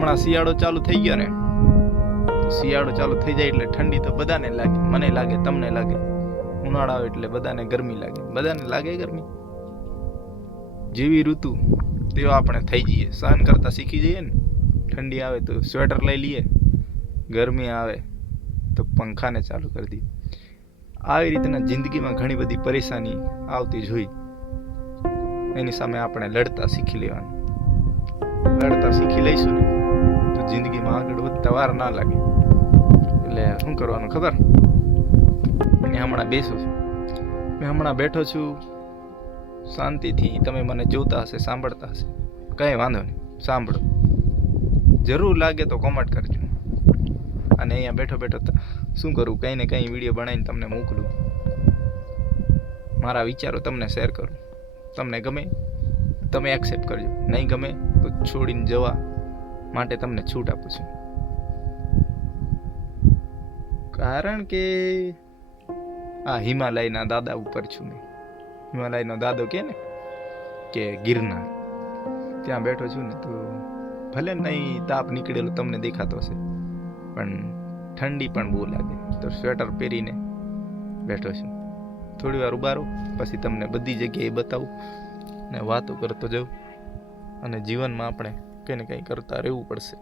હમણાં શિયાળો ચાલુ થઈ ગયો ને, શિયાળો ચાલુ થઈ જાય એટલે ઠંડી તો બધાને લાગે, મને લાગે, તમને લાગે. ઉનાળો આવે એટલે બધાને ગરમી લાગે, બધાને લાગે ગરમી. જેવી ઋતુ તેવા આપણે થઈ જઈએ, સહન કરતા શીખી જઈએ ને. ઠંડી આવે તો સ્વેટર લઈ લઈએ, ગરમી આવે તો પંખાને ચાલુ કરી દઈએ. આવી રીતના જિંદગીમાં ઘણી બધી પરેશાની આવતી જ હોય. એની સામે આપણે લડતા શીખી લેવાનું. લડતા શીખી લઈશું ને તો જિંદગીમાં આગળ વધતા વાર ના લાગે. એટલે શું કરવાનું ખબર? મેં હમણાં બેઠો છું શાંતિથી. તમે મને જોતા હશે, સાંભળતા હશે, કંઈ વાંધો નહીં, સાંભળો. જરૂર લાગે તો કોમેન્ટ કરજો. અને અહીંયા બેઠો શું કરું, કંઈ ને કંઈ વિડીયો બનાવીને તમને મોકલું, મારા વિચારો તમને શેર કરું. તમને ગમે તમે એક્સેપ્ટ કરજો, નહીં ગમે તો છોડીને જવા માટે તમને છૂટ આપું છું. કારણ કે આ હિમાલયના દાદા ઉપર છું મેં. હિમાલયનો દાદો કે ગિરનાર, ત્યાં બેઠો છું ને. તો ભલે નહીં તાપ નીકળેલો તમને દેખાતો હશે, પણ ઠંડી પણ બહુ લાગે. તો સ્વેટર પહેરીને બેઠો છું. થોડી વાર ઉભા રહો, પછી તમને બધી જગ્યાએ બતાવું ને વાતો કરતો જાઉં. અને જીવનમાં આપણે કંઈ ને કંઈ કરતા રહેવું પડશે.